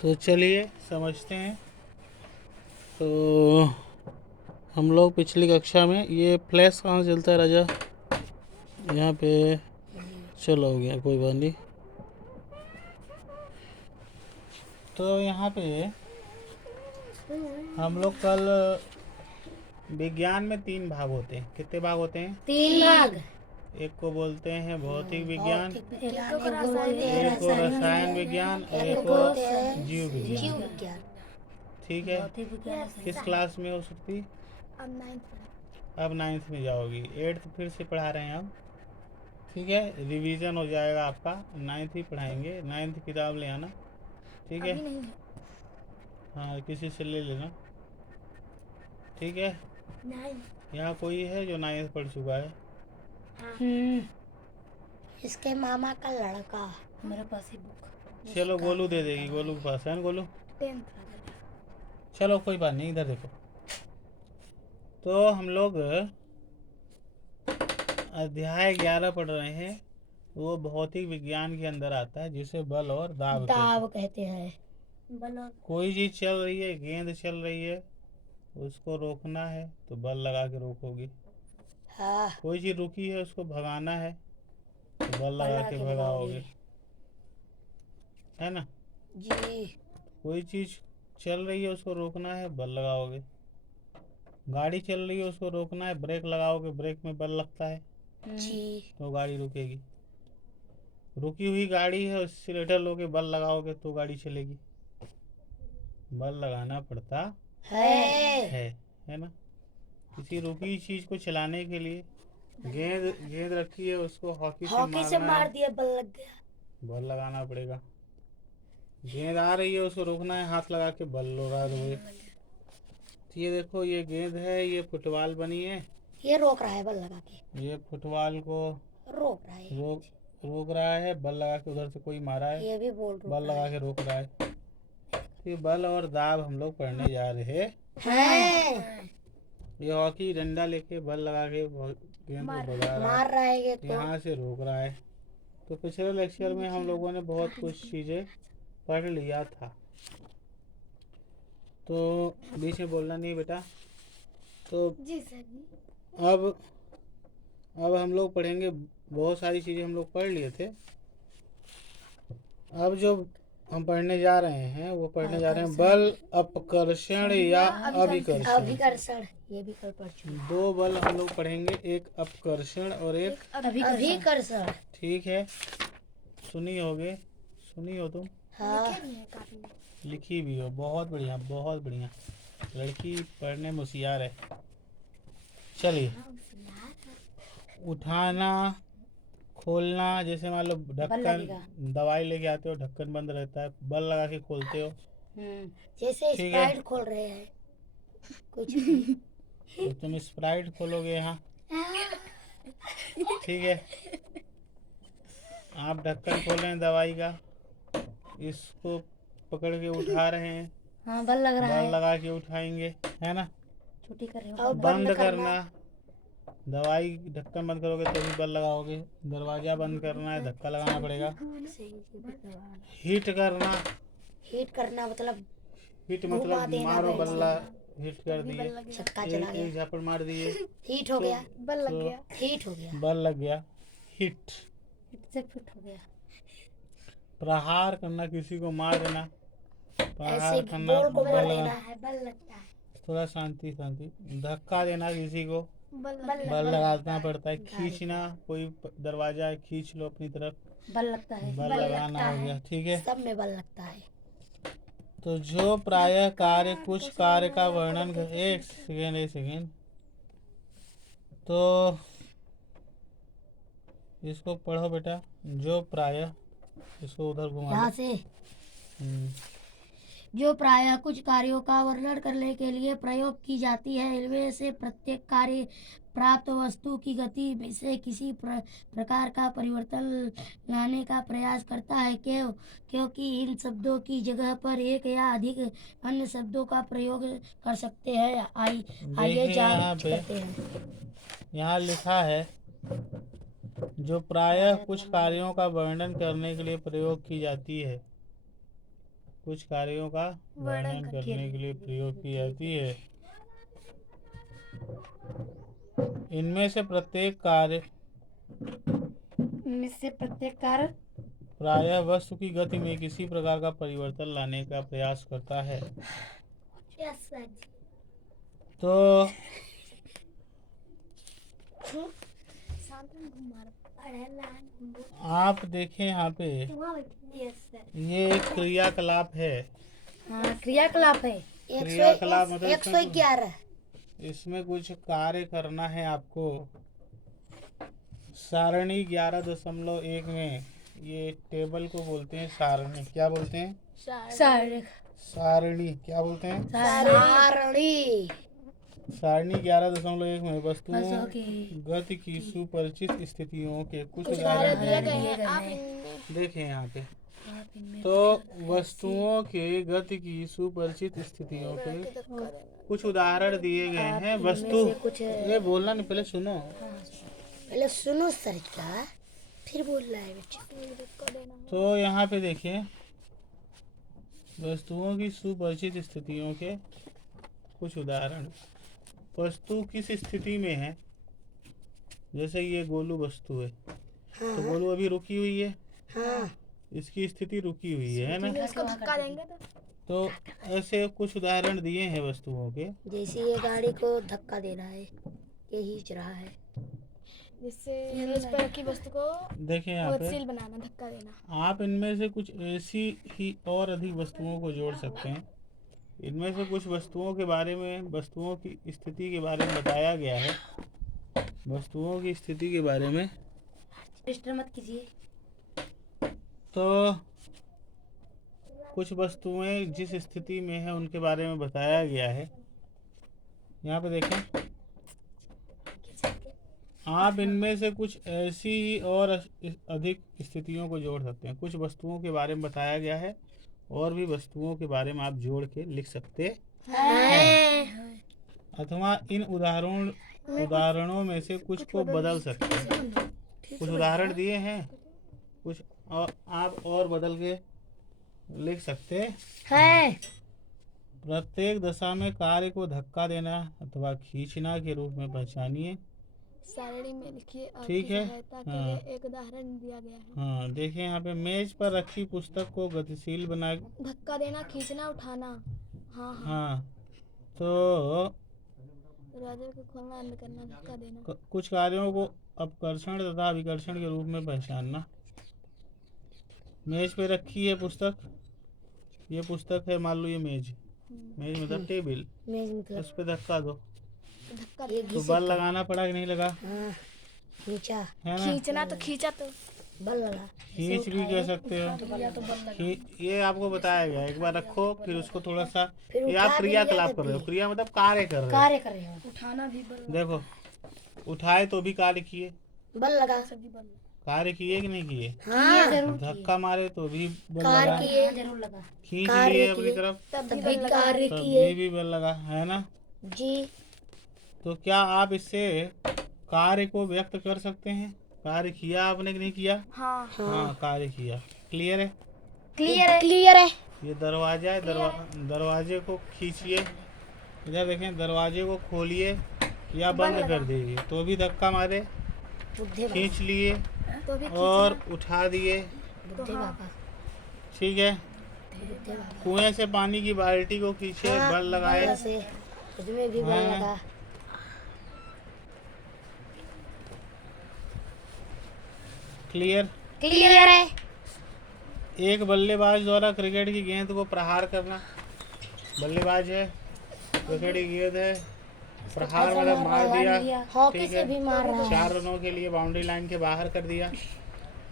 तो चलिए समझते हैं। तो हम लोग पिछली कक्षा में ये फ्लैश कहाँ से चलता है राजा, यहाँ पे चलो हो गया, कोई बात नहीं। तो यहाँ पे हम लोग कल विज्ञान में 3 भाग होते हैं। कितने भाग होते हैं? 3 भाग। एक को बोलते हैं भौतिक विज्ञान, एक एक को रसायन विज्ञान और एक को जीव जीव विज्ञान। विज्ञान। ठीक है, किस क्लास में हो सकती? अब 9th में जाओगी, 8th फिर से पढ़ा रहे हैं हम। ठीक है, रिवीजन हो जाएगा आपका, 9th ही पढ़ाएंगे। 9th किताब ले आना, ठीक है? हाँ, किसी से ले लेना, ठीक है? यहाँ कोई है जो 9th पढ़ चुका है? इसके मामा का लड़का मेरे पास ही बुक। चलो गोलू दे देगी, गोलू के पास है ना गोलू? चलो कोई बात नहीं, इधर देखो। तो हम लोग अध्याय 11 पढ़ रहे हैं। वो भौतिक विज्ञान के अंदर आता है, जिसे बल और दाब कहते हैं। कोई चीज चल रही है, गेंद चल रही है, उसको रोकना है तो बल लगा के रोकोगे। हाँ। कोई चीज रुकी है, उसको भगाना है तो बल लगा के भगाओगे, है ना जी। कोई चीज चल रही है, उसको रोकना है, बल लगाओगे। गाड़ी चल रही है, उसको रोकना है, ब्रेक लगाओगे, ब्रेक में बल लगता है जी। तो गाड़ी रुकेगी। रुकी हुई गाड़ी है, एक्सीलेटर लोगे, बल लगाओगे तो गाड़ी चलेगी। बल लगाना पड़ता है ना। किसी रुकी चीज को चलाने के लिए गेंद रखी है, उसको हॉकी से मार दिया, बल लग गया, बल लगाना पड़ेगा। गेंद आ रही है, उसको रोकना है, हाथ लगा के बल लगा दोगे। तो ये देखो, ये गेंद है, ये फुटबॉल बनी है, ये रोक रहा है बल लगा के। ये फुटबॉल को रोक रहा है, रोक रहा है, बल लगा के। उधर से कोई मारा है, ये भी बल लगा के रोक रहा है। तो ये बल और दाब हम लोग पढ़ने जा रहे हैं। ये हॉकी डंडा लेके बल लगा के गेंद को भगा मार रहा है, ये तो यहाँ से रोक रहा है। तो पिछले लेक्चर में हम लोगों ने बहुत कुछ चीज़ें पढ़ लिया था, तो बीच में बोलना नहीं बेटा। तो जी सर। अब हम लोग पढ़ेंगे, बहुत सारी चीज़ें हम लोग पढ़ लिए थे। अब जो हम पढ़ने जा रहे हैं वो पढ़ने जा रहे हैं बल अपकर्षण या अभिकर्षण। ये भी कल पढ़ चुके। 2 बल हम लोग पढ़ेंगे, एक अपकर्षण और एक अभिकर्षण। ठीक है, सुनी हो तुम? हाँ। लिखी भी हो, बहुत बढ़िया बहुत बढ़िया, लड़की पढ़ने में होशियार है। चलिए, उठाना खोलना, जैसे मान लो ढक्कन, दवाई लेके आते हो, ढक्कन बंद रहता है, बल लगा के खोलते हो। जैसे स्प्राइट खोल रहे हैं कुछ तो तुम स्प्राइट खोलोगे यहाँ, ठीक है? आप ढक्कन खोल रहे हैं दवाई का, इसको पकड़ के उठा रहे हैं। हाँ, बल लग रहा है, बल लगा के उठाएंगे, है ना? छुट्टी कर रहे हो। बंद करना, दवाई ढक्कन बंद करोगे तो भी बल लगाओगे। दरवाजा बंद करना है, धक्का लगाना पड़ेगा। हीट करना मतलब मारो बल्ला, हिट कर दिए, छक्का चला गया, एक झापड़ मार दिए, हीट हो गया, बल लग गया, हीट हो गया, बल लग गया, हिट से फिट हो गया। प्रहार करना, किसी को मार देना, प्रहार करना, बल लगता है। थोड़ा शांति। धक्का देना किसी को, बल लगाना पड़ता है। खींचना, कोई दरवाजा है, खींच लो अपनी तरफ, बल लगता है, बल लगाना हो गया, ठीक है? सब में बल लगता है। तो जो प्रायः कार्य, कुछ कार्य का वर्णन कर, एक सेकेंड, तो इसको पढ़ो बेटा। जो प्रायः, इसको उधर घुमा यहाँ से जो प्रायः कुछ कार्यों का वर्णन करने के लिए प्रयोग की जाती है, इनमें से प्रत्येक कार्य प्राप्त वस्तु की गति से किसी प्रकार का परिवर्तन लाने का प्रयास करता है, क्योंकि इन शब्दों की जगह पर एक या अधिक अन्य शब्दों का प्रयोग कर सकते हैं। आइए जांच करते हैं। यहाँ लिखा है, जो प्रायः कुछ कार्यों का वर्णन करने के लिए प्रयोग की जाती है। कुछ कार्यों का वर्णन करने के लिए प्रयोग की जाती है। इनमें से प्रत्येक कार्य प्रायः वस्तु की गति में किसी प्रकार का परिवर्तन लाने का प्रयास करता है। तो आप देखें यहाँ पे ये एक क्रियाकलाप है। हाँ, क्रियाकलाप है। क्रियाकलाप मतलब 111 इसमें कुछ कार्य करना है आपको। सारणी 11.1 में ये टेबल को बोलते हैं सारणी। क्या बोलते हैं? सारणी। क्या बोलते हैं? सारणी 11.1 में वस्तुओं गति की सुपरिचित स्थितियों के कुछ उदाहरण दिए गए हैं। देखें यहाँ पे तो वस्तुओं के गति की सुपरिचित स्थितियों के कुछ उदाहरण दिए गए हैं। वस्तु ये बोलना नहीं, पहले सुनो सरका, फिर बोल रहा है बच्चे। तो यहाँ पे देखिए वस्तुओं की सुपरिचित स्थितियों के कुछ उदाहरण। वस्तु किस स्थिति में है? जैसे ये गोलू वस्तु है। तो गोलू अभी रुकी हुई है। इसकी स्थिति रुकी हुई है ना? इसको धक्का देंगे तो ऐसे कुछ उदाहरण दिए हैं वस्तुओं के। जैसे ये गाड़ी को धक्का देना है, ये खींच रहा है। जिससे मेज पर रखी वस्तु को देखें यहाँ पे बनाना, धक्का देना। आप इनमें से कुछ ऐसी ही और अधिक वस्तुओं को जोड़ सकते हैं। इनमें से कुछ वस्तुओं के बारे में, वस्तुओं की स्थिति के बारे में बताया गया है। वस्तुओं की स्थिति के बारे में मत कीजिए। तो कुछ वस्तुएं जिस स्थिति में है उनके बारे में बताया गया है। यहाँ पे देखें आप इनमें से कुछ ऐसी ही और अधिक स्थितियों को जोड़ सकते हैं। कुछ वस्तुओं के बारे में बताया गया है और भी वस्तुओं के बारे में आप जोड़ के लिख सकते हैं, अथवा इन उदाहरणों में से कुछ को बदल सकते हैं। कुछ उदाहरण दिए हैं, कुछ और आप और बदल के लिख सकते हैं। प्रत्येक दशा में कार्य को धक्का देना अथवा खींचना के रूप में पहचानिए। सारणी में लिखिए। ठीक है। हाँ। एक उदाहरण दिया गया है। हाँ देखिए यहाँ पे मेज पर रखी पुस्तक को गतिशील बना, धक्का देना, खींचना, उठाना। हाँ तो दरवाजे को खोलना, बंद करना, धक्का देना। कुछ कार्यों को अपकर्षण तथा विकर्षण के रूप में पहचानना। मेज पे रखी है पुस्तक, ये पुस्तक है, मान लो ये मेज मतलब टेबल, उस पे धक्का दो तो बल लगाना पड़ा कि नहीं लगा? खींचा है ना? खींचना तो खींचा तो बल लगा। खींच भी कह सकते हो। ये आपको बताया गया। एक बार रखो, फिर उसको थोड़ा सा, ये आप क्रियाकलाप कर रहे हो। क्रिया मतलब कार्य कर रहे हो। उठाना भी बल। देखो उठाए तो भी कार्य किए, बल लगा। कार्य किए कि नहीं किए? धक्का मारे तो भी बल लगा, खींच लिए अपनी तरफ तब भी बल लगा, है ना जी। तो क्या आप इससे कार्य को व्यक्त कर सकते हैं? कार्य किया आपने कि नहीं किया? हाँ कार्य किया। क्लियर है? क्लियर है। ये दरवाजा है, दरवाजे को खींचिए। इधर देखें, दरवाजे को खोलिए या बंद कर दीजिए तो भी धक्का मारे, खींच लिए और उठा दिए। ठीक है। कुएं से पानी की बाल्टी को खींचे, बल लगाए, उसमें भी बल लगा। क्लियर है। एक बल्लेबाज द्वारा क्रिकेट की गेंद को प्रहार करना। बल्लेबाज है, क्रिकेट की गेंद है, प्रहार मतलब मार दिया। हॉकी से भी मार रहा है। 4 रनों के लिए बाउंड्री लाइन के बाहर कर दिया।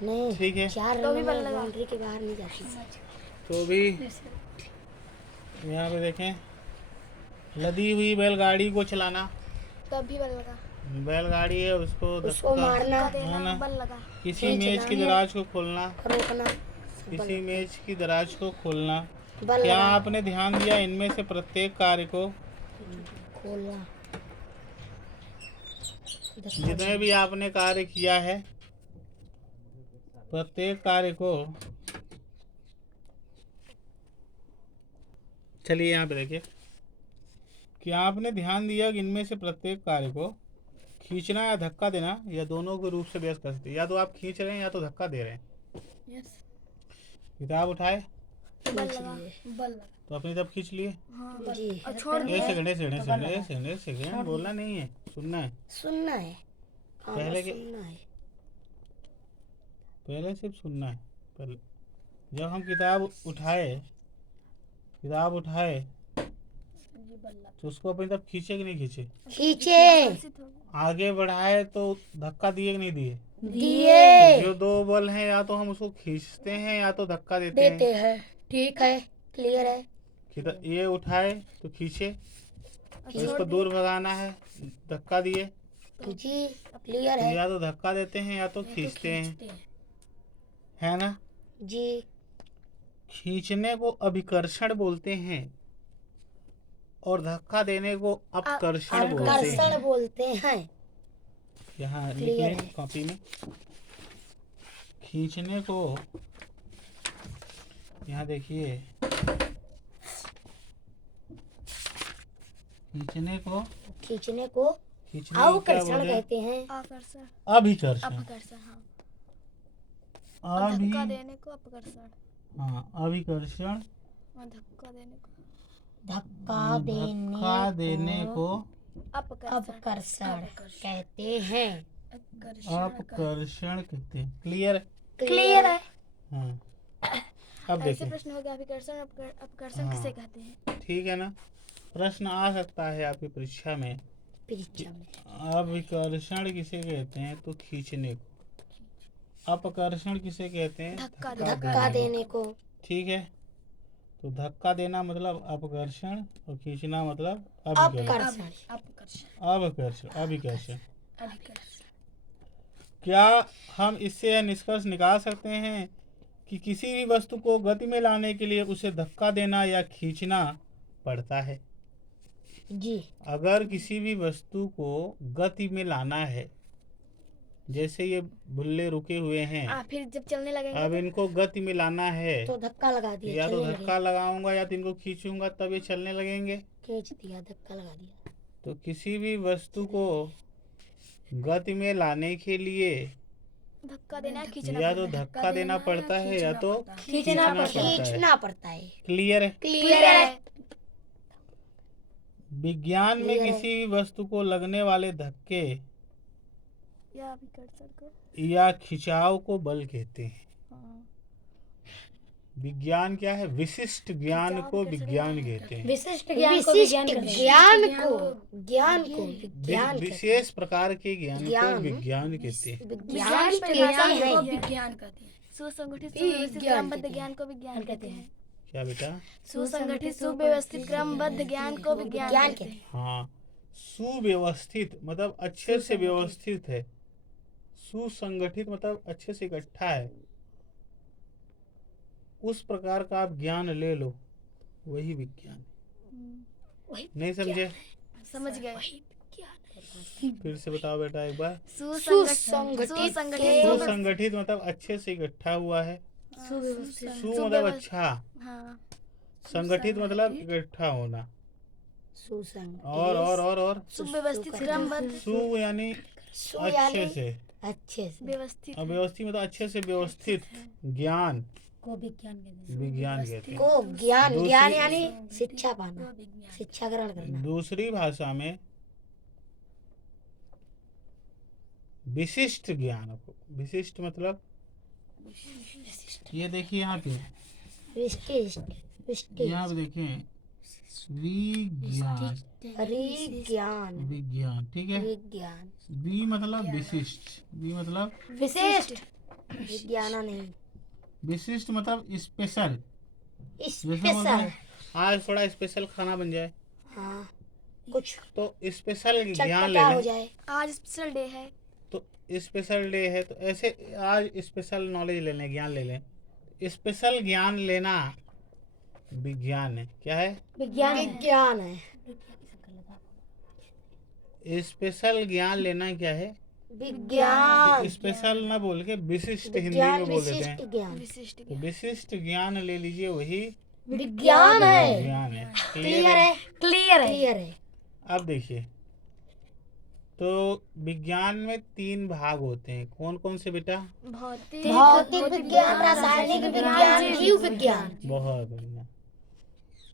नहीं, ठीक है। 4 रन बाउंड्री के बाहर नहीं जाती तो भी यहाँ पे देखें, लदी हुई बैलगाड़ी को चलाना, तब भी बल लगा। बैलगाड़ी है उसको मारना, बल लगा। किसी मेज की दराज को खोलना, रोकना, किसी मेज की दराज को खोलना। बल क्या लगा। आपने ध्यान दिया इनमें से प्रत्येक कार्य को, खोलना, जितने भी आपने कार्य किया है प्रत्येक कार्य को चलिए यहाँ पे देखिए कि आपने ध्यान दिया कि इनमें से प्रत्येक कार्य को खींचना या धक्का देना या दोनों के रूप से व्यस्त कर सकते हैं। या तो आप खींच रहे हैं या तो धक्का दे रहे हैं। यस। किताब उठाए बल लगा। बल लगा। तो अपनी तरफ खींच लिए। हाँ जी। और छोड़ एक दिए। सेकंड एक सेकंड एक सेकंड एक सेकंड एक सेकंड बोलना नहीं है, सुनना है। सुनना है। पहले के सुनना है। पहले सिर्फ सुनना है। पहले जब हम किताब उठाए जी बल लगा। तो उसको अपनी तरफ खींचे कि नहीं खींचे? खींचे। आकर्षित हो गए। आगे बढ़ाए तो धक्का दिए कि नहीं दिए? दिए। जो दो बल हैं या तो हम उसको खींचते हैं या तो धक्का देते हैं। देते हैं। ठीक है, क्लियर है। ये उठाए तो खींचे, और तो छोड़ इसको दिए। दूर भगाना है, धक्का दिए जी, क्लियर तो है। या तो धक्का देते हैं या तो खींचते हैं, है ना? जी। खींचने को अभिकर्षण बोलते हैं और धक्का देने को अपकर्षण बोलते आकर्षण हैं। बोलते हैं। यहाँ लिख Clear लें है। कॉपी में। खींचने को, यहाँ देखिए, खींचने को खींचने को खींचने को क्या आकर्षण बोलते हैं? कहते हैं। आकर्षण। अभिकर्षण। अपकर्षण। हाँ। और धक्का अभि देने को अपकर्षण। हाँ अभिकर्षण। और धक्का देने को धक्का धक्का देने को अपकर्षण। अपकर्षण कहते हैं। अपकर्षण कहते हैं। क्लियर? क्लियर है। हाँ अब ऐसे देखिए, प्रश्न हो गया अभिकर्षण अपकर्षण हाँ। किसे कहते हैं? ठीक है ना? प्रश्न आ सकता है आपकी परीक्षा में, परीक्षा में। अभिकर्षण किसे कहते हैं तो खींचने को, अपकर्षण किसे कहते हैं धक्का देने को। ठीक है, तो धक्का देना मतलब अपकर्षण और खींचना मतलब अभिकर्षण। अपकर्षण। अभिकर्षण अभिकर्षण। अभिकर्षण। क्या हम इससे यह निष्कर्ष निकाल सकते हैं कि किसी भी वस्तु को गति में लाने के लिए उसे धक्का देना या खींचना पड़ता है? जी। अगर किसी भी वस्तु को गति में लाना है, जैसे ये बुल्ले रुके हुए हैं, फिर जब चलने लगेंगे अब इनको गति में लाना है तो धक्का लगा दिया। या तो चलने धक्का लगाऊंगा या तो इनको खींचूंगा तब ये चलने लगेंगे। लगे। खींच दिया, धक्का लगा दिया। तो किसी भी वस्तु को गति में लाने के लिए धक्का देना खींचना या तो धक्का देना पड़ता है या तो खींचना पड़ता है। खींचना पड़ता है। क्लियर है? क्लियर है। विज्ञान में Clear है। किसी भी वस्तु को लगने वाले धक्के या अभिकर्षण को। या खिंचाव को बल कहते हैं। हाँ। विज्ञान क्या है? विशिष्ट ज्ञान को विज्ञान कहते हैं। विशिष्ट ज्ञान को विज्ञान कहते विशेष प्रकार के ज्ञान को ज्ञान। विज्ञान कहते हैं। विज्ञान कहते हैं। सुसंगठित सुव्यवस्थित क्रमबद्ध ज्ञान को विज्ञान कहते हैं। क्या बेटा? सुसंगठित सुव्यवस्थित क्रमबद्ध ज्ञान को विज्ञान कहते हैं। हाँ, सुव्यवस्थित मतलब अच्छे से व्यवस्थित है, सुसंगठित मतलब अच्छे से इकट्ठा है, उस प्रकार का आप ज्ञान ले लो, वही विज्ञान है। नहीं समझे? समझ गए। फिर से बताओ बेटा एक बार। सुसंगठित सुसंगठित मतलब अच्छे से इकट्ठा हुआ है, सु मतलब अच्छा, हाँ। संगठित मतलब इकट्ठा होना, सुसंगठित और सुव्यवस्थित क्रमबद्ध सु यानी अच्छे से, अच्छे से व्यवस्थित और व्यवस्थित मतलब अच्छे से व्यवस्थित ज्ञान को विज्ञान कहते हैं। विज्ञान कहते हैं। को ज्ञान दूसरी- ज्ञान यानी शिक्षा पाना, शिक्षा ग्रहण करना। दूसरी भाषा में विशिष्ट ज्ञान को, विशिष्ट मतलब ये देखिए यहाँ पे, विशिष्ट यहाँ पे देखें विज्ञान विज्ञान विज्ञान, ठीक है। विज्ञान वि मतलब विशिष्ट, वि मतलब विशिष्ट विज्ञान नहीं विशिष्ट मतलब स्पेशल। जैसे बोलते स्पेशल। हैं, आज थोड़ा स्पेशल खाना बन जाए, हाँ, कुछ तो स्पेशल ज्ञान ले चटपटा हो लें। जाए। आज स्पेशल डे है। तो स्पेशल डे है तो ऐसे आज स्पेशल नॉलेज ले लें, ज्ञान ले लें। स्पेशल ज्ञान लेना विज्ञान है। क्या है? विज्ञान है। स्पेशल ज्ञान लेना क्या है? विज्ञान। स्पेशल ना बोल के विशिष्ट हिंदी विज्ञान में बोल देते हैं। विशिष्ट ज्ञान। विशिष्ट तो विशिष्ट ज्ञान ले लीजिए, वही विज्ञान है। विज्ञान है। क्लियर है, क्लियर है, क्लियर है। अब देखिए, तो विज्ञान में 3 भाग होते हैं। कौन कौन से बेटा? भौतिक विज्ञान, रासायनिक विज्ञान, जीव विज्ञान। बहुत बढ़िया।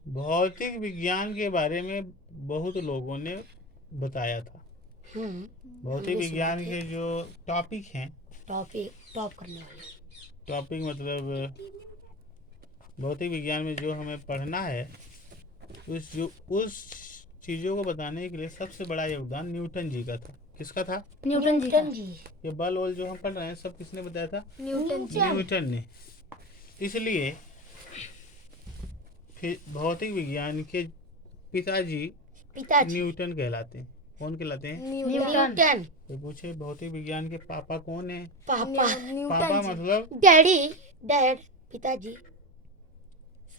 भौतिक विज्ञान के बारे में बहुत लोगों ने बताया था। भौतिक विज्ञान के जो टॉपिक हैं, टॉप करने वाले टॉपिक मतलब भौतिक विज्ञान में जो हमें पढ़ना है, उस चीज़ों को बताने के लिए सबसे बड़ा योगदान न्यूटन जी का था। किसका था? न्यूटन जी। ये बल वल जो हम पढ़ रहे हैं सब किसने बताया था? न्यूटन ने। इसलिए फिर भौतिक विज्ञान के पिताजी न्यूटन कहलाते हैं। कौन कहलाते हैं? न्यूटन। तो पूछे भौतिक विज्ञान के पापा कौन है? पापा मतलब डैड, पिताजी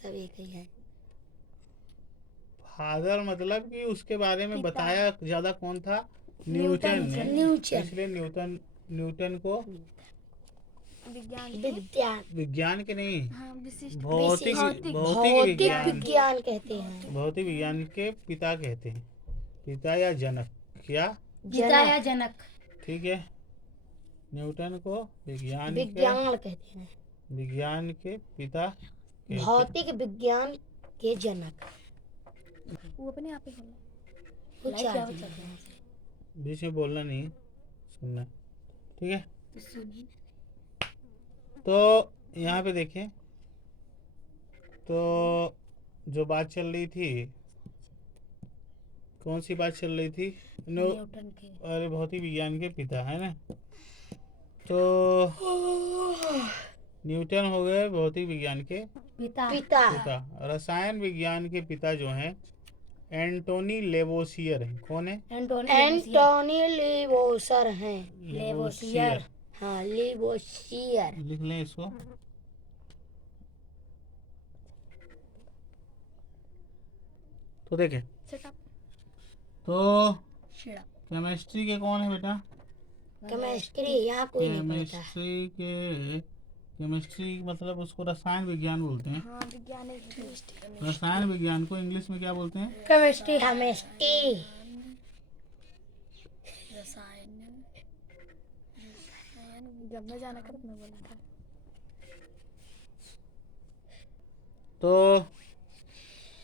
सब एक ही है। फादर मतलब कि उसके बारे में बताया ज्यादा कौन था? न्यूटन ने। इसलिए न्यूटन को विज्ञान के नहीं, भौतिक विज्ञान कहते हैं। भौतिक विज्ञान के पिता कहते हैं। पिता या जनक। क्या? पिता या जनक। ठीक है। न्यूटन को विज्ञान कहते हैं। विज्ञान के पिता, भौतिक विज्ञान के जनक। वो अपने आप ही बीच में बोलना नहीं, सुनना। ठीक है। तो यहाँ पे देखें, तो जो बात चल रही थी, कौन सी बात चल रही थी? न्यूटन के। अरे भौतिक विज्ञान के पिता है ना। तो न्यूटन हो गए भौतिक विज्ञान के पिता। रसायन विज्ञान के पिता जो हैं एंटोनी लेवोसियर हैं। कौन है? एंटोनी लेवोसियर हैं। लेवोसियर। हाँ, लेवोसियर। लिख लें इसको। तो देखें, तो केमिस्ट्री के कौन है बेटा? केमिस्ट्री यहाँ कोई नहीं पढ़ता। केमिस्ट्री मतलब उसको रसायन विज्ञान बोलते हैं। हाँ, विज्ञान है। रसायन विज्ञान को इंग्लिश में क्या बोलते हैं? केमिस्ट्री। जब मैं जाना कर मैं बोला था। तो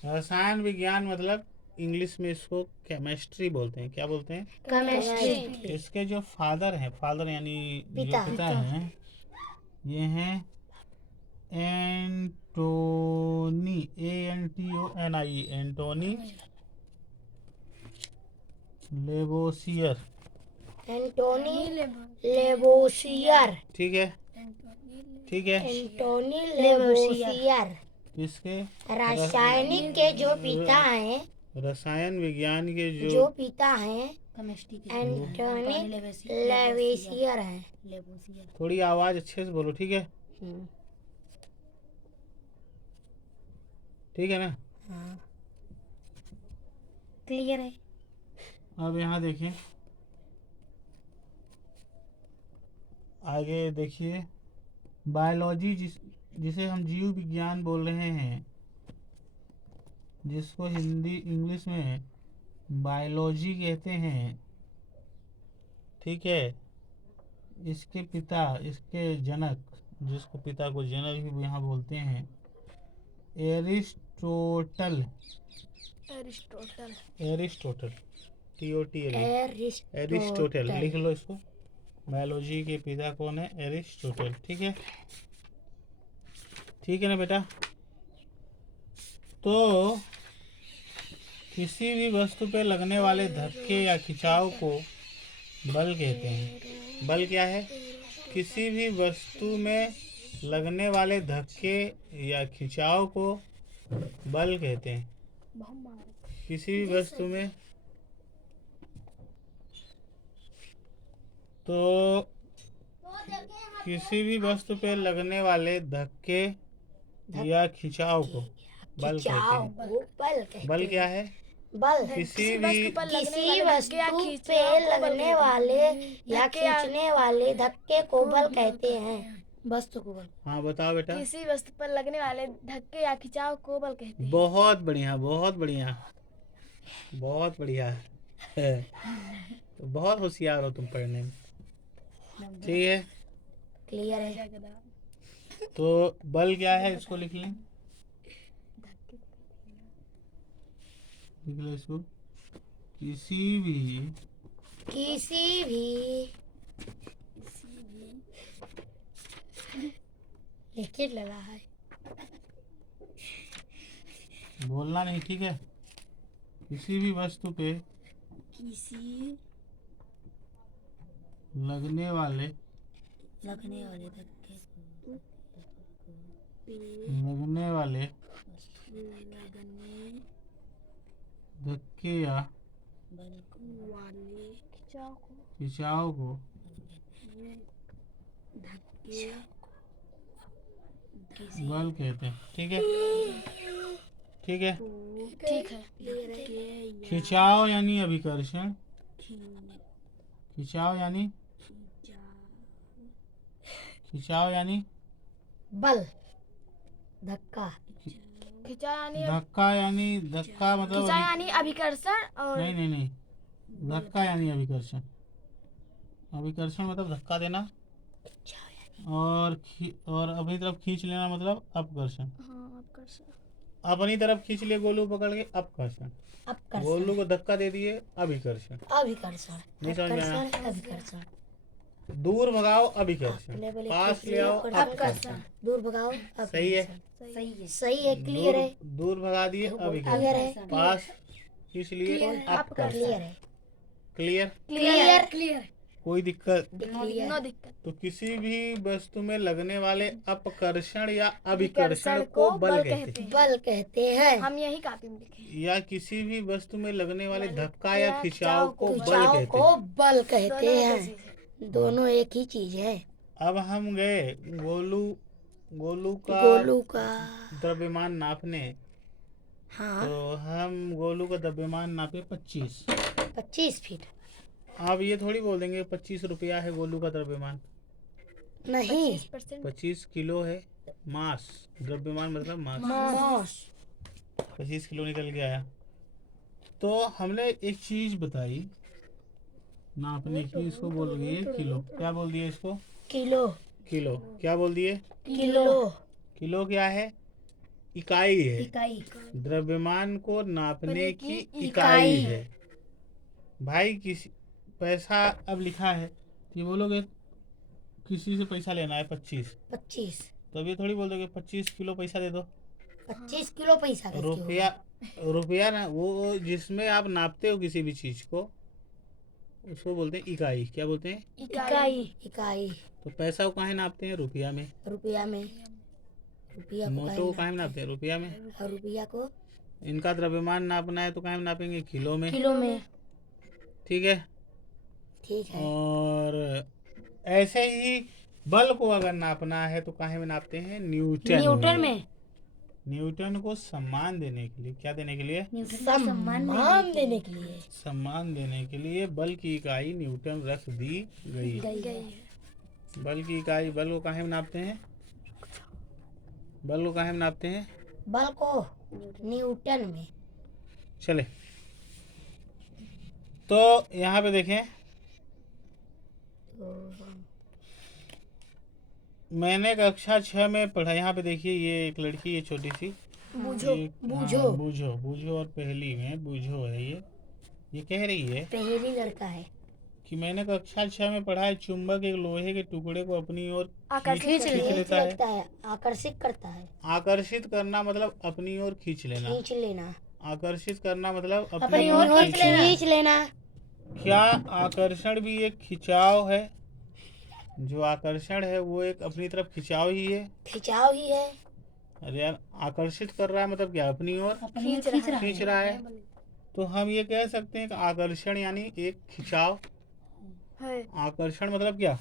रसायन विज्ञान मतलब इंग्लिश में इसको केमिस्ट्री बोलते हैं। क्या बोलते हैं? केमिस्ट्री। इसके जो फादर हैं, फादर यानी जो पिता हैं, ये हैं एंटोनी, ANTONI, एंटोनी लेवोसियर। ठीक है, ठीक है। एंटोनी लेवोसियर। इसके रासायनिक के जो पिता हैं, रसायन विज्ञान के जो पिता हैं एंटोनी लेवोसियर हैं। थोड़ी आवाज अच्छे से बोलो, ठीक है? ठीक है ना? हाँ, क्लियर है। अब यहाँ देखिए, आगे देखिए, बायोलॉजी जिसे हम जीव विज्ञान बोल रहे हैं, जिसको हिंदी इंग्लिश में बायोलॉजी कहते हैं। ठीक है। इसके पिता, इसके जनक, जिसको पिता को जनक भी यहाँ बोलते हैं, एरिस्टोटल। एरिस्टोटल लिख लो इसको। बायोलॉजी के पिता कौन है? एरिस्टोटल। ठीक है, ठीक है ना बेटा? तो किसी भी वस्तु पे लगने वाले धक्के या खिंचाव को बल कहते हैं। बल क्या है? किसी भी वस्तु में लगने वाले धक्के या खिंचाव को बल कहते हैं। किसी भी वस्तु में, तो किसी भी वस्तु पे लगने वाले धक्के या खिंचाव को बल कहते हैं। बल क्या है? किसी वस्तु पे लगने वाले या खींचने वाले धक्के को बल कहते हैं। वस्तु को बल। हाँ बताओ बेटा। किसी वस्तु पर लगने वाले धक्के या खिंचाव को बल कहते हैं। बहुत बढ़िया, बहुत बढ़िया, बहुत बढ़िया है। तो बहुत होशियार हो तुम पढ़ने में। ठीक है, क्लियर है। तो बल क्या है इसको लिख लें। लिख लो इसको। किसी भी लिखित लगा है। बोलना नहीं, ठीक है। किसी भी वस्तु पे लगने वाले धक्के लगने वाले धक्के या खिंचाव को बल कहते हैं। ठीक है, ठीक है। ठीक है। खिंचाव यानी अभिकर्षण, खिंचाव यानी बल। धक्का धक्का यानी धक्का मतलब खिंचाव यानी अभिकर्षण और नहीं नहीं नहीं, धक्का यानी अभिकर्षण। अभिकर्षण मतलब धक्का देना, और अपनी तरफ खींच लेना मतलब अपकर्षण। अपनी तरफ खींच लिए गोलू पकड़ के, अपकर्षण। गोलू को धक्का दे दिए, अभिकर्षण। नहीं समझ में आया? अभिकर्षण। दूर भगाओ, अभिकर्षण। पास ले आओ, अपकर्षण। दूर भगाओ। सही है, सही है। क्लियर है। दूर भगा दिए, अभिकर्षण। पास खींच लिए, अपकर्षण। क्लियर। क्लियर। कोई दिक्कत? नो दिक्कत। तो किसी भी वस्तु में लगने वाले अपकर्षण या अभिकर्षण को बल कहते हैं। हम यही कॉपी में लिखे। या किसी भी वस्तु में लगने वाले धक्का या खिंचाव को बल कहते हैं। दोनों एक ही चीज है। अब हम गए गोलू का द्रव्यमान नापने। हाँ। तो हम गोलू का द्रव्यमान नापे 25 फीट। आप ये थोड़ी बोल देंगे 25 रुपया है गोलू का द्रव्यमान। नहीं, 25 किलो है मास। द्रव्यमान मतलब मास। 25 किलो निकल के आया। तो हमने एक चीज बताई नापने की, इसको बोल दिए किलो। क्या बोल दिए इसको? किलो। क्या बोल दिए? किलो क्या है? इकाई है। द्रव्यमान को नापने की इकाई है। भाई किसी पैसा अब लिखा है, ये बोलोगे किसी से पैसा लेना है 25, तो ये थोड़ी बोल दोगे 25 किलो पैसा दे दो। 25 किलो पैसा रुपया ना, वो जिसमें आप नापते हो किसी भी चीज को, उसको बोलते हैं इकाई। क्या बोलते हैं? इकाई। तो पैसा को काहे नापते हैं? रुपया में। नोटों को काहे नापते हैं? रुपया में। और रुपया को इनका द्रव्यमान नापना है तो काहे नापेंगे? किलो में। ठीक है। और ऐसे ही बल को अगर नापना है तो काहे में नापते हैं? न्यूटन में। न्यूटन को सम्मान देने के लिए, क्या देने के लिए? सम्मान देने के लिए बल की इकाई न्यूटन रख दी गई। बल की इकाई, बल को काहे में नापते हैं? बल को न्यूटन में। चले, तो यहाँ पे देखें, मैंने कक्षा 6 में पढ़ा। यहाँ पे देखिए, ये एक लड़की है छोटी सी, बूझो और पहली में बूझो है। ये कह रही है, पहली लड़का है, कि मैंने कक्षा 6 में पढ़ा है चुंबक एक लोहे के टुकड़े को अपनी ओर खींच लेता है। आकर्षित करता है। आकर्षित करना मतलब अपनी ओर खींच लेना। आकर्षित करना मतलब अपनी ओर खींच लेना। क्या आकर्षण भी एक खिंचाव है? जो आकर्षण है वो एक अपनी तरफ खिंचाव ही है। अरे यार, आकर्षित कर रहा है मतलब क्या? अपनी ओर खींच रहा है। तो हम ये कह सकते हैं कि आकर्षण यानी एक खिंचाव है। आकर्षण मतलब क्या?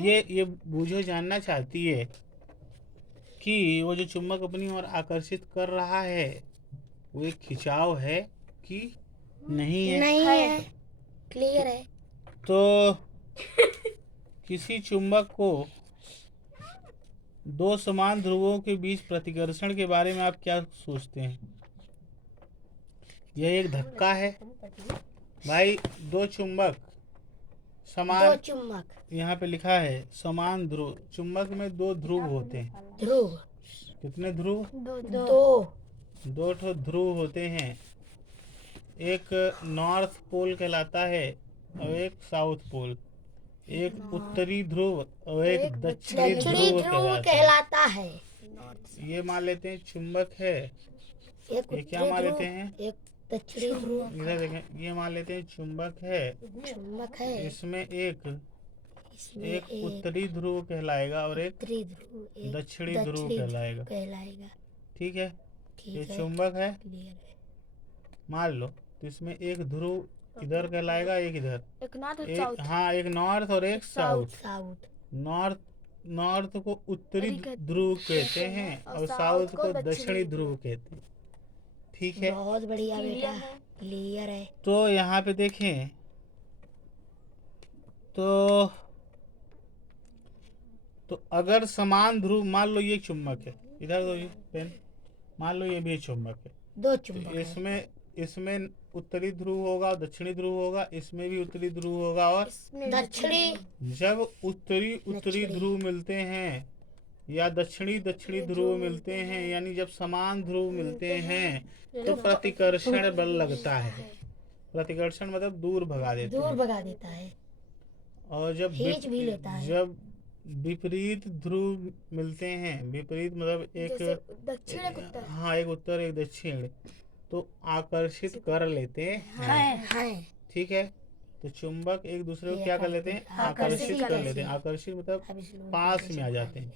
ये बूझो जानना चाहती है कि वो जो चुंबक अपनी ओर आकर्षित कर रहा है वो एक खिंचाव है कि नहीं है? क्लियर है। तो किसी चुंबक को दो समान ध्रुवों के बीच प्रतिकर्षण के बारे में आप क्या सोचते हैं? यह एक धक्का है भाई। दो चुंबक दो समान, चुम्बक यहाँ पे लिखा है समान ध्रुव। चुंबक में दो ध्रुव होते हैं। ध्रुव कितने ध्रुव? दो ठो ध्रुव होते हैं। एक नॉर्थ पोल कहलाता है और एक साउथ पोल। एक उत्तरी ध्रुव और एक दक्षिणी ध्रुव कहलाता है। ये मान लेते हैं चुंबक है। ये क्या मान लेते हैं? एक दक्षिणी ध्रुव। इधर देखें, ये मान लेते हैं चुंबक है। इसमें एक उत्तरी ध्रुव कहलाएगा और एक दक्षिणी ध्रुव कहलाएगा। ठीक है, ये चुंबक है मान लो। तो इसमें एक ध्रुव इधर कहलाएगा, एक इधर। एक नॉर्थ और एक, साउथ। हाँ, एक नॉर्थ और एक साउथ। नॉर्थ को उत्तरी ध्रुव कहते हैं और साउथ को दक्षिणी ध्रुव कहते हैं। ठीक है, बहुत बढ़िया बेटा, क्लियर है। तो यहाँ पे देखें तो अगर समान ध्रुव, मान लो ये चुंबक है, इधर दो ये पेन, मान लो ये भी चुंबक है। दो तो चुम्बक इसमें उत्तरी ध्रुव होगा, दक्षिणी ध्रुव होगा। इसमें भी उत्तरी ध्रुव होगा और दक्षिणी। जब उत्तरी ध्रुव मिलते हैं या दक्षिणी ध्रुव मिलते हैं, यानी जब समान ध्रुव मिलते हैं तो प्रतिकर्षण बल लगता है। प्रतिकर्षण मतलब दूर भगा देता है। और जब विपरीत ध्रुव मिलते हैं, विपरीत मतलब एक दक्षिण एक उत्तर। हाँ, एक उत्तर एक दक्षिण, तो आकर्षित कर लेते हैं। ठीक है, तो चुंबक एक दूसरे को क्या कर लेते हैं? आकर्षित कर लेते हैं। आकर्षित मतलब पास में आ जाते हैं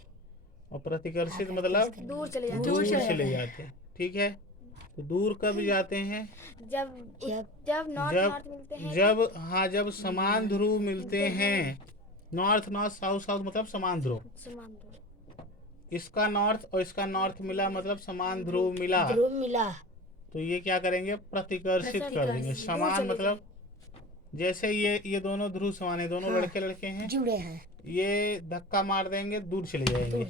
और प्रतिकर्षित मतलब दूर चले जाते दूर चले जाते हैं। ठीक है, तो दूर कब जाते हैं? जब नॉर्थ मिलते हैं। जब समान ध्रुव मिलते हैं। नॉर्थ साउथ मतलब समान ध्रुव। इसका नॉर्थ और इसका नॉर्थ मिला मतलब समान ध्रुव मिला। तो ये क्या करेंगे? प्रतिकर्षित कर देंगे। समान मतलब जैसे ये दोनों ध्रुव समान है, दोनों लड़के हैं, जुड़े हैं, ये धक्का मार देंगे, दूर चले जाएंगे,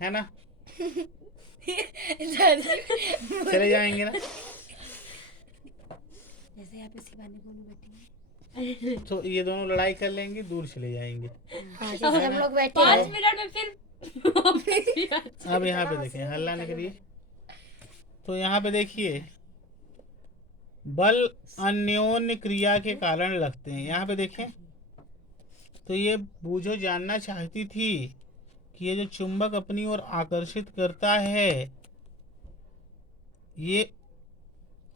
है ना? चले जाएंगे ना? जैसे आप इसके बारे में तो ये दोनों लड़ाई कर लेंगे, दूर चले जाएंगे। हम लोग बैठे 5 मिनट में फिर अब यहाँ पे देखें, हल्ला नहीं करिए। तो यहाँ पे देखिए, बल अन्योन्य क्रिया के कारण लगते हैं। यहाँ पे देखें, तो ये बूझो जानना चाहती थी कि ये जो चुंबक अपनी ओर आकर्षित करता है, ये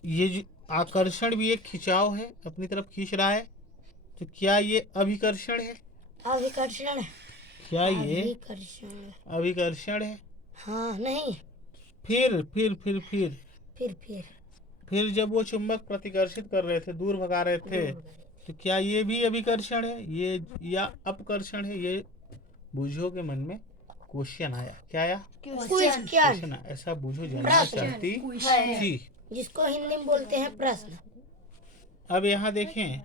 जो आकर्षण भी एक खिंचाव है, अपनी तरफ खींच रहा है, तो क्या ये अभिकर्षण है? अभिकर्षण। क्या ये अभिकर्षण है? हाँ, नहीं। फिर जब वो चुंबक प्रतिकर्षित कर रहे थे, दूर भगा रहे थे, तो क्या ये भी अभिकर्षण है ये या अपकर्षण है? ये बूझो के मन में क्वेश्चन आया। क्या आया? क्वेश्चन। ऐसा बूझो जानना चाहती थी, जिसको हिंदी में बोलते हैं प्रश्न। अब यहाँ देखें,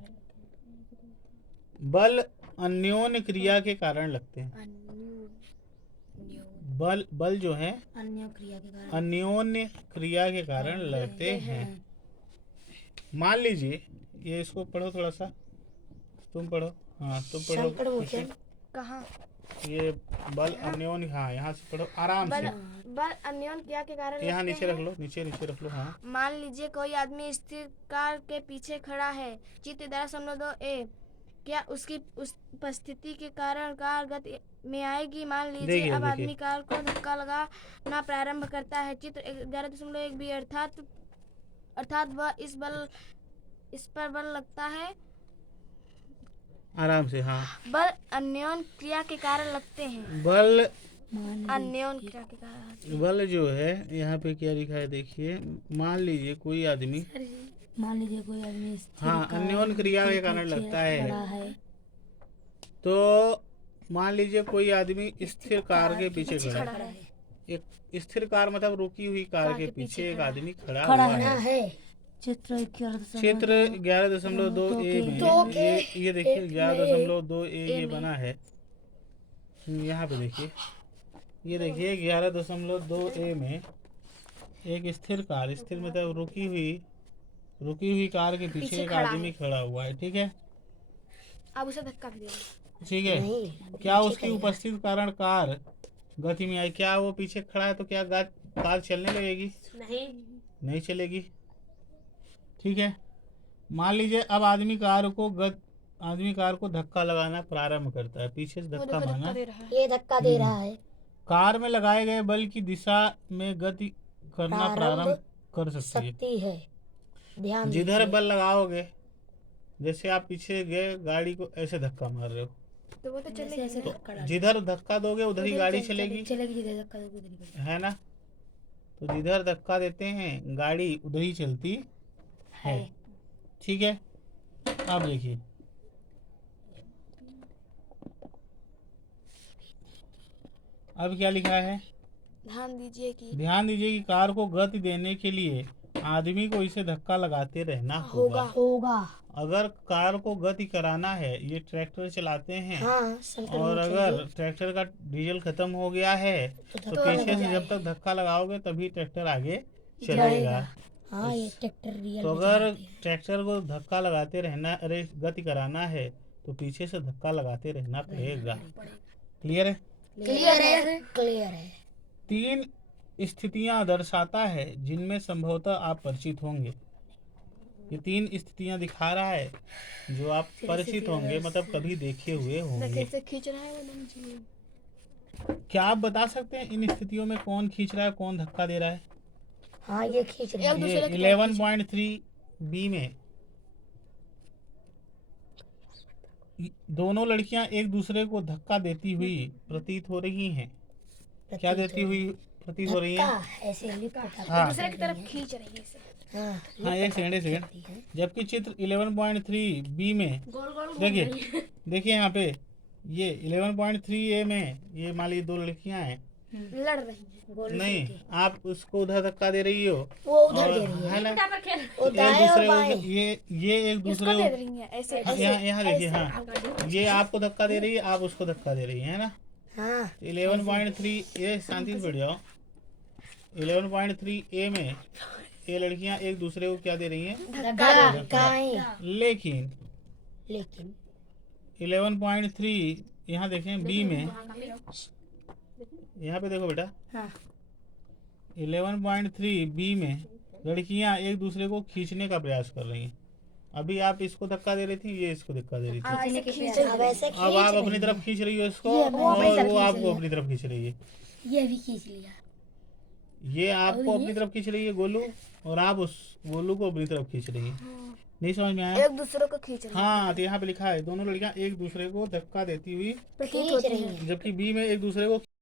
बल अन्योन्य क्रिया के कारण लगते हैं। बल जो है अन्योन्य क्रिया के कारण लगते हैं। मान लीजिए, ये इसको पढ़ो थोड़ा सा, तुम पढ़ो। हाँ, तुम पढ़ो। कहाँ? ये बल अन्योन्य, हाँ, यहाँ से पढ़ो आराम से। बल अन्योन्य क्रिया के कारण यहाँ नीचे रख लो, नीचे रख लो। हाँ, मान लीजिए कोई आदमी स्थिर कार के पीछे खड़ा है। चित्र 11.2a, क्या उसकी उपस्थिति के कारण कार गति में आएगी? मान लीजिए अब आदमी कार को धक्का लगाना प्रारंभ करता है। चित्र 11.1b, अर्थात वह इस पर बल लगता है। आराम से। हाँ, बल अन्योन्य क्रिया के कारण लगते हैं। बल अन्योन्य क्रिया के कारण। बल जो है, यहाँ पे क्या लिखा है देखिए। मान लीजिए कोई आदमी हाँ, अन्योन्य क्रिया के कारण लगता है। तो मान लीजिए कोई आदमी स्थिर कार के पीछे खड़ा है। एक स्थिर कार मतलब रुकी हुई कार के पीछे एक आदमी खड़ा हुआ है। चित्र 11.2a में ये देखिए 11.2a ये बना है। यहाँ पे देखिए, ये देखिए 11.2 में एक स्थिर कार, स्थिर मतलब रुकी हुई कार के पीछे एक आदमी खड़ा हुआ है, ठीक है। अब उसे धक्का भी देगा। ठीक है, क्या उसकी उपस्थित कारण कार गति में आई? क्या वो पीछे खड़ा है तो क्या कार चलने लगेगी? नहीं चलेगी। ठीक है, मान लीजिए अब आदमी कार को धक्का लगाना प्रारंभ करता है, पीछे से धक्का मारना, ये धक्का दे रहा है। कार में लगाए गए बल की दिशा में गति करना प्रारंभ कर सकती है। ध्यान जिधर बल लगाओगे, जैसे आप पीछे गए गाड़ी को ऐसे धक्का मार रहे हो तो वो तो चलेगी तो जिधर धक्का दोगे उधर ही गाड़ी चलेगी, जिधर धक्का दोगे उधर ही है ना। तो जिधर धक्का देते हैं गाड़ी उधर ही चलती है। ठीक है, अब देखिए अब क्या लिखा है। ध्यान दीजिए कि कार को गति देने के लिए आदमी को इसे धक्का लगाते रहना होगा। अगर कार को गति कराना है, ये ट्रैक्टर चलाते हैं, और अगर ट्रैक्टर का डीजल खत्म हो गया है तो पीछे से जब तक धक्का लगाओगे तभी ट्रैक्टर आगे चलेगा। ये ट्रैक्टर रियल तो अगर ट्रैक्टर को धक्का लगाते रहना, अरे गति कराना है तो पीछे से धक्का लगाते रहना पड़ेगा। क्लियर है? क्लियर है। 3 स्थितियां दर्शाता है जिनमें संभवतः आप परिचित होंगे। ये 3 स्थितियां दिखा रहा है जो आप परिचित होंगे, मतलब कभी देखे हुए होंगे। खींच रहा है क्या आप बता सकते हैं इन स्थितियों में कौन खींच रहा है, कौन धक्का दे रहा है? हाँ, ये खींच रहा है। ये 11.3 बी में दोनों लड़कियां एक दूसरे को धक्का देती हुई प्रतीत हो रही हैं। क्या देती हुई प्रतीत हो रही हैं? ऐसे हाँ, दूसरे की तरफ खींच रही है इसे। हाँ, एक सेकंड। जबकि चित्र 11.3 बी में देखिए यहाँ पे ये 11.3 ए में ये मान लीजिए 2 लड़कियां हैं, लड़ रही है। नहीं, आप उसको उधर धक्का दे रही हो, वो उधर दे रही है ना, है। ये एक दूसरे दे रही है ऐसे यहाँ देखिए, हाँ, ये आपको धक्का दे रही है, आप उसको धक्का दे रही है ना। 11.3 ए, शांति से बैठ जाओ। 11.3 ए में ये लड़कियां एक दूसरे को क्या दे रही हैं? लेकिन 11.3 यहाँ देखें बी में, यहाँ पे देखो बेटा, 11.3 बी में लड़कियां एक दूसरे को खींचने का प्रयास कर रही हैं। अभी आप इसको धक्का दे रही थी, ये इसको धक्का दे रही थी। अब आप अपनी तरफ खींच रही हो इसको, और वो आपको अपनी तरफ खींच रही है। ये भी खींच लिया। ये आपको अपनी तरफ खींच रही है गोलू, और आप उस गोलू को अपनी तरफ खींच रही है। नहीं समझ में आया? एक दूसरे को खींच रही है। हाँ, तो यहाँ पे लिखा है दोनों लड़कियां एक दूसरे को धक्का देती हुई खींच रही हैं। जबकि बी में एक दूसरे को